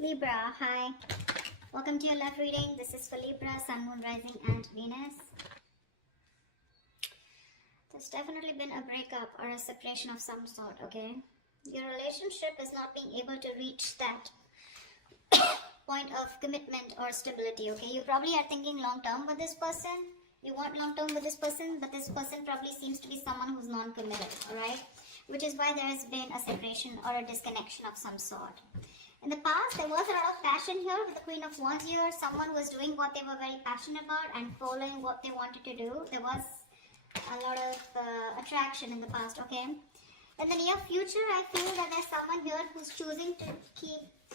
Libra, hi. Welcome to your love reading. This is for Libra, Sun, Moon, Rising, and Venus. There's definitely been a breakup or a separation of some sort, okay? Your relationship is not being able to reach that point of commitment or stability, okay? You probably are thinking long term with this person. You want long term with this person, but this person probably seems to be someone who's non-committed, alright? Which is why there has been a separation or a disconnection of some sort. In the past, there was a lot of passion here with the Queen of Wands here. Someone was doing what they were very passionate about and following what they wanted to do. There was a lot of attraction in the past, okay? In the near future, I feel that there's someone here who's choosing to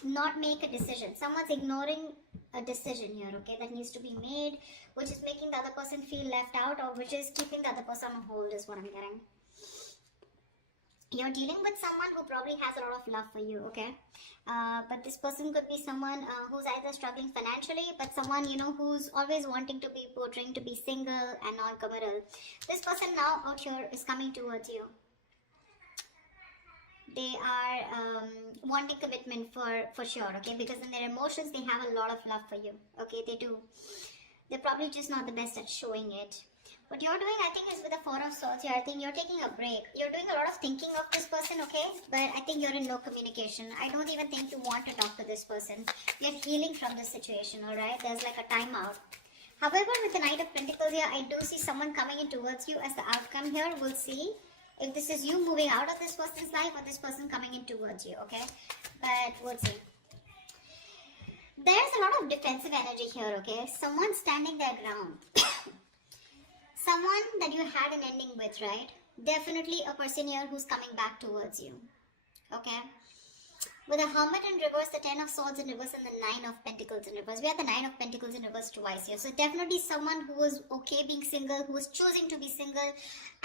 not make a decision. Someone's ignoring a decision here, okay, that needs to be made, which is making the other person feel left out, or which is keeping the other person on hold is what I'm getting. You're dealing with someone who probably has a lot of love for you, okay? But this person could be someone who's either struggling financially, but someone, you know, who's always wanting to be portraying to be single and non-committal. This person now out here is coming towards you. They are wanting commitment for sure, okay? Because in their emotions, they have a lot of love for you, okay? They do. They're probably just not the best at showing it. What you're doing, I think, is with the Four of Swords here. I think you're taking a break. You're doing a lot of thinking of this person, okay? But I think you're in no communication. I don't even think you want to talk to this person. You're healing from this situation, alright? There's like a timeout. However, with the Knight of Pentacles here, I do see someone coming in towards you as the outcome here. We'll see if this is you moving out of this person's life or this person coming in towards you, okay? But we'll see. There's a lot of defensive energy here, okay? Someone standing their ground. Someone that you had an ending with, right? Definitely a person here who's coming back towards you, okay? With the Hermit in reverse, the Ten of Swords in reverse, and the Nine of Pentacles in reverse. We have the Nine of Pentacles in reverse twice here. So definitely someone who was okay being single, who was choosing to be single,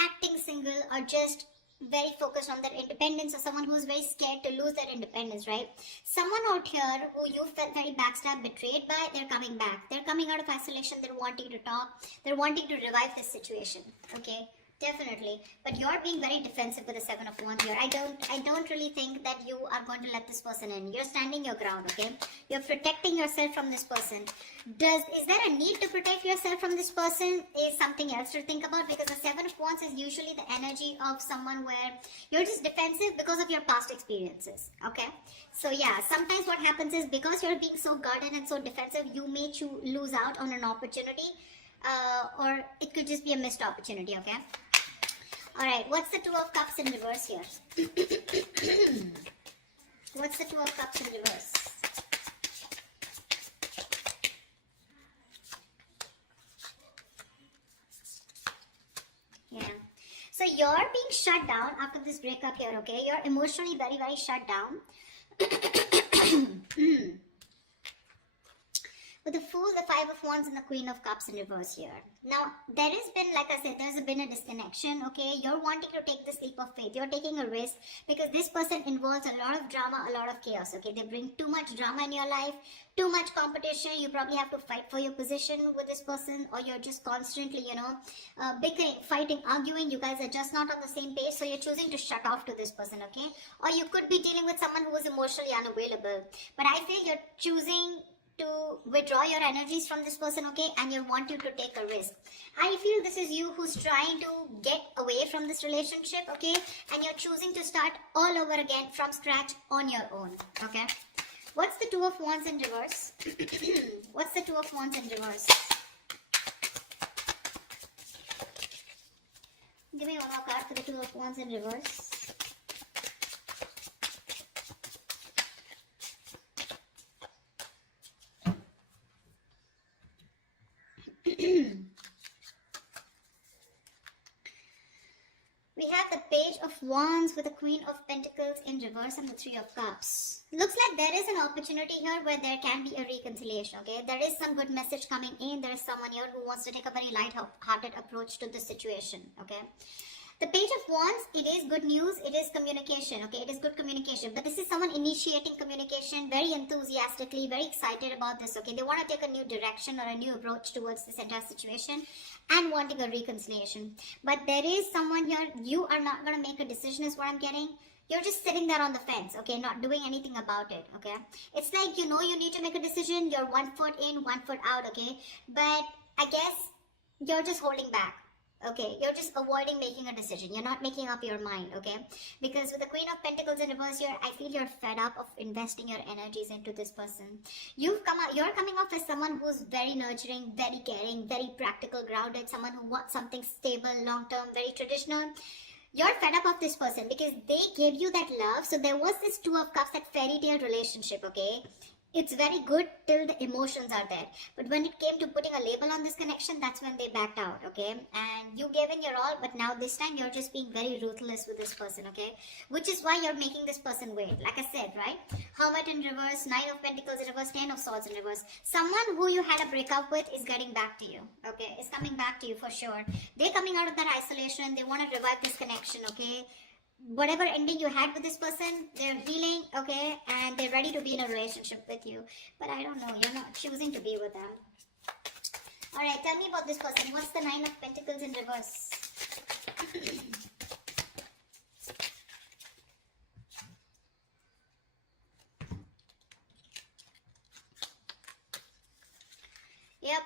acting single, or just very focused on their independence, or someone who's very scared to lose their independence, right? Someone out here who you felt very backstabbed, betrayed by, they're coming back. They're coming out of isolation. They're wanting to talk. They're wanting to revive this situation, okay? Definitely. But you're being very defensive with the Seven of Wands here. I don't really think that you are going to let this person in. You're standing your ground, okay? You're protecting yourself from this person. Is there a need to protect yourself from this person is something else to think about, because the Seven of Wands is usually the energy of someone where you're just defensive because of your past experiences, okay? So yeah, sometimes what happens is because you're being so guarded and so defensive, you may lose out on an opportunity, or it could just be a missed opportunity, okay? Alright, what's the Two of Cups in reverse here? What's the Two of Cups in reverse? Yeah. So you're being shut down after this breakup here, okay? You're emotionally very, very shut down. With the Fool, the Five of Wands, and the Queen of Cups in reverse here. Now, there has been, like I said, there's been a disconnection, okay? You're wanting to take this leap of faith. You're taking a risk because this person involves a lot of drama, a lot of chaos, okay? They bring too much drama in your life, too much competition. You probably have to fight for your position with this person, or you're just constantly, you know, bickering, fighting, arguing. You guys are just not on the same page, so you're choosing to shut off to this person, okay? Or you could be dealing with someone who is emotionally unavailable. But I feel you're choosing to withdraw your energies from this person, okay, and you want you to take a risk. I feel this is you who's trying to get away from this relationship, okay, and you're choosing to start all over again from scratch on your own, okay. What's the Two of Wands in reverse? What's the Two of Wands in reverse? Give me one more card for the Two of Wands in reverse. We have the Page of Wands with the Queen of Pentacles in reverse and the Three of Cups. Looks like there is an opportunity here where there can be a reconciliation, okay? There is some good message coming in. There is someone here who wants to take a very light-hearted approach to the situation, okay? The Page of Wands, it is good news, it is communication, okay? It is good communication, but this is someone initiating communication very enthusiastically, very excited about this, okay? They want to take a new direction or a new approach towards this entire situation and wanting a reconciliation. But there is someone here, you are not going to make a decision is what I'm getting. You're just sitting there on the fence, okay, not doing anything about it, okay? It's like, you know, you need to make a decision. You're 1 foot in, 1 foot out, okay? But I guess you're just holding back. Okay, you're just avoiding making a decision. You're not making up your mind, okay? Because with the Queen of Pentacles in reverse here, I feel you're fed up of investing your energies into this person. You're coming off as someone who's very nurturing, very caring, very practical, grounded, someone who wants something stable, long-term, very traditional. You're fed up of this person because they gave you that love. So there was this Two of Cups, that fairy tale relationship, okay? It's very good till the emotions are there. But when it came to putting a label on this connection, that's when they backed out, okay? And you gave in your all, but now this time you're just being very ruthless with this person, okay? Which is why you're making this person wait. Like I said, right? Hermit in reverse, Nine of Pentacles in reverse, Ten of Swords in reverse. Someone who you had a breakup with is getting back to you, okay? Is coming back to you for sure. They're coming out of that isolation. They want to revive this connection, okay? Whatever ending you had with this person, they're healing, okay, and they're ready to be in a relationship with you. But I don't know, you're not choosing to be with them. Alright, tell me about this person. What's the Nine of Pentacles in reverse? Yep.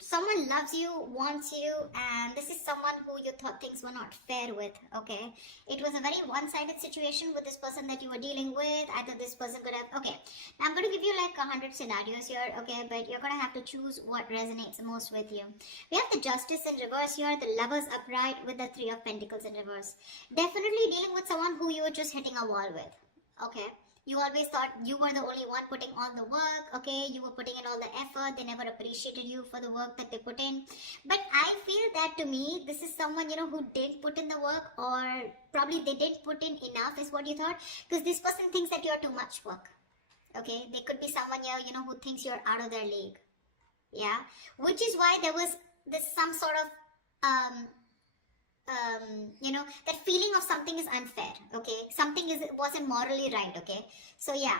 Someone loves you, wants you, and this is someone who you thought things were not fair with, okay? It was a very one-sided situation with this person that you were dealing with. Either this person could have, okay, now I'm going to give you like 100 scenarios here, okay? But you're going to have to choose what resonates most with you. We have the Justice in reverse here, the Lovers upright with the Three of Pentacles in reverse. Definitely dealing with someone who you were just hitting a wall with, okay? You always thought you were the only one putting all the work, okay? You were putting in all the effort. They never appreciated you for the work that they put in. But I feel that to me, this is someone, you know, who didn't put in the work, or probably they didn't put in enough is what you thought. Because this person thinks that you're too much work, okay? They could be someone here, you know, who thinks you're out of their league, yeah? Which is why there was this some sort of, you know, that feeling of something is unfair, okay? Something wasn't morally right, okay? So yeah,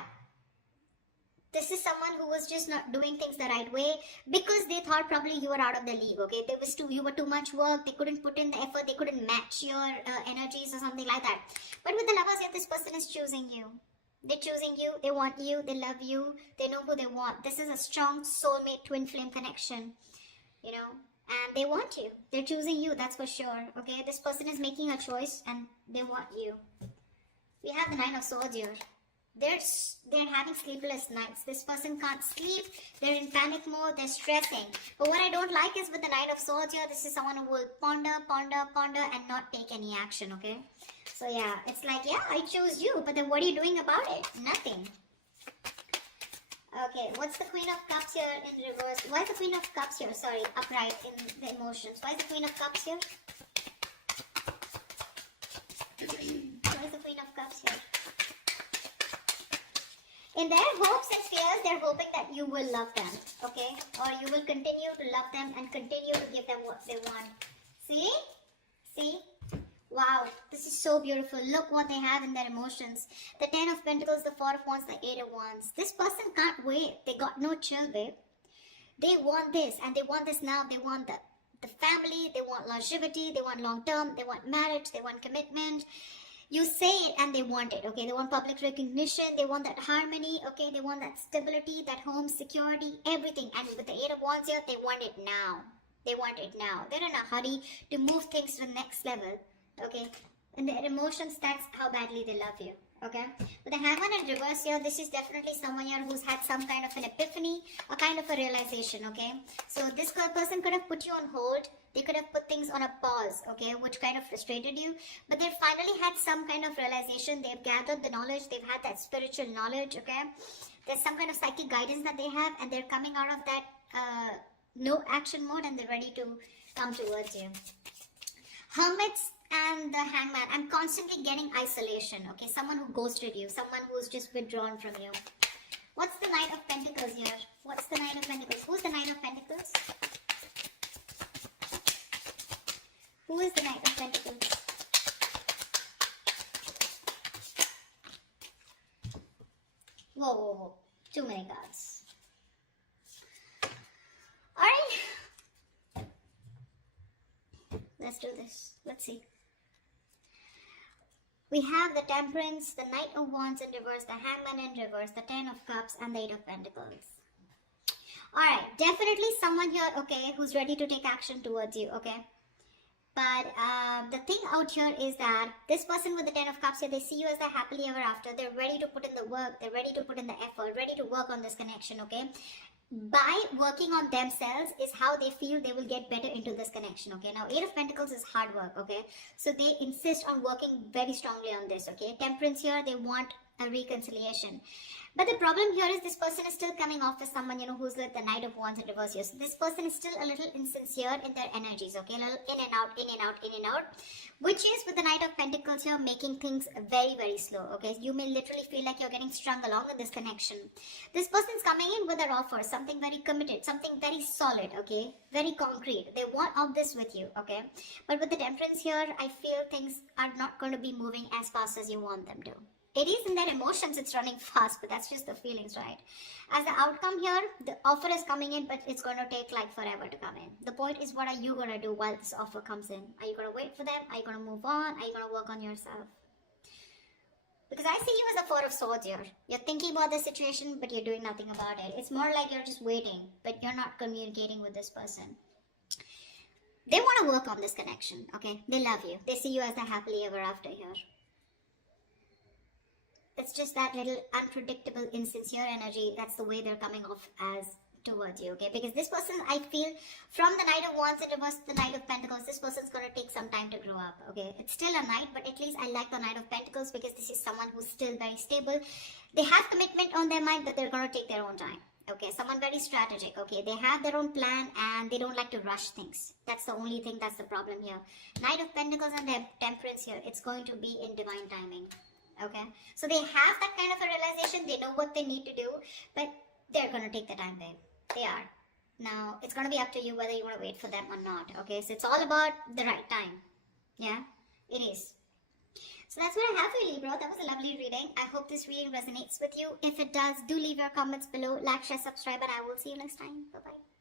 this is someone who was just not doing things the right way because they thought probably you were out of the league, okay? You were too much work. They couldn't put in the effort. They couldn't match your energies or something like that. But with the Lovers here, this person is choosing you. They're choosing you. They want you. They love you. They know who they want. This is a strong soulmate twin flame connection, you know? And they want you. They're choosing you, that's for sure. Okay, this person is making a choice and they want you. We have the Nine of Swords here. They're having sleepless nights. This person can't sleep. They're in panic mode. They're stressing. But what I don't like is with the Knight of Swords here, this is someone who will ponder and not take any action, okay? So yeah, it's like, yeah, I choose you. But then what are you doing about it? Nothing. Okay, what's the Queen of Cups here in reverse? Why is the Queen of Cups here? Sorry, upright in the emotions. Why is the Queen of Cups here? Why is the Queen of Cups here? In their hopes and fears, they're hoping that you will love them, okay? Or you will continue to love them and continue to give them what they want. See? See? Wow, this is so beautiful. Look what they have in their emotions. The Ten of Pentacles, the Four of Wands, the Eight of Wands. This person can't wait. They got no chill, babe. They want this, and they want this now. They want the family. They want longevity. They want long-term. They want marriage. They want commitment. You say it and they want it, okay? They want public recognition. They want that harmony, okay? They want that stability, that home security, everything. And with the Eight of Wands here, they want it now. They want it now. They're in a hurry to move things to the next level. Okay, and their emotions, that's how badly they love you, okay? With the Hangman in reverse here, this is definitely someone here who's had some kind of an epiphany, a kind of a realization, okay? So this person could have put you on hold. They could have put things on a pause, okay, which kind of frustrated you. But they've finally had some kind of realization. They've gathered the knowledge. They've had that spiritual knowledge, okay? There's some kind of psychic guidance that they have, and they're coming out of that no action mode, and they're ready to come towards you. Hermits and the Hangman, I'm constantly getting isolation, okay? Someone who ghosted you, someone who's just withdrawn from you. What's the Knight of Pentacles here? What's the Knight of Pentacles? Who's the Knight of Pentacles? Who is the Knight of Pentacles? Whoa, whoa, whoa. Too many cards. Alright. Let's do this. Let's see. We have the Temperance, the Knight of Wands in reverse, the Hangman in reverse, the Ten of Cups, and the Eight of Pentacles. Alright, definitely someone here, okay, who's ready to take action towards you, okay? But the thing out here is that this person with the Ten of Cups here, they see you as the happily ever after. They're ready to put in the work. They're ready to put in the effort, ready to work on this connection, okay? By working on themselves is how they feel they will get better into this connection, okay? Now, Eight of Pentacles is hard work, okay? So they insist on working very strongly on this, okay? Temperance here, they want a reconciliation. But the problem here is this person is still coming off as someone, you know, who's like the Knight of Wands in reverse here. So this person is still a little insincere in their energies, okay? A little in and out, in and out, in and out. Which is with the Knight of Pentacles here making things very, very slow, okay? You may literally feel like you're getting strung along in this connection. This person's coming in with their offer, something very committed, something very solid, okay? Very concrete. They want all this with you, okay? But with the Temperance here, I feel things are not going to be moving as fast as you want them to. It is in their emotions, it's running fast, but that's just the feelings, right? As the outcome here, the offer is coming in, but it's going to take like forever to come in. The point is, what are you going to do while this offer comes in? Are you going to wait for them? Are you going to move on? Are you going to work on yourself? Because I see you as the Four of Swords here. You're thinking about the situation, but you're doing nothing about it. It's more like you're just waiting, but you're not communicating with this person. They want to work on this connection, okay? They love you. They see you as the happily ever after here. It's just that little unpredictable, insincere energy. That's the way they're coming off as towards you, okay? Because this person, I feel, from the Knight of Wands in reverse to the Knight of Pentacles, this person's going to take some time to grow up, okay? It's still a Knight, but at least I like the Knight of Pentacles because this is someone who's still very stable. They have commitment on their mind, but they're going to take their own time, okay? Someone very strategic, okay? They have their own plan and they don't like to rush things. That's the only thing, that's the problem here. Knight of Pentacles and Temperance here, it's going to be in divine timing. Okay, so they have that kind of a realization. They know what they need to do, but they're going to take the time, babe. They are. Now, it's going to be up to you whether you want to wait for them or not. Okay, so it's all about the right time. Yeah, it is. So that's what I have for you, Libra. That was a lovely reading. I hope this reading resonates with you. If it does, do leave your comments below. Like, share, subscribe, and I will see you next time. Bye-bye.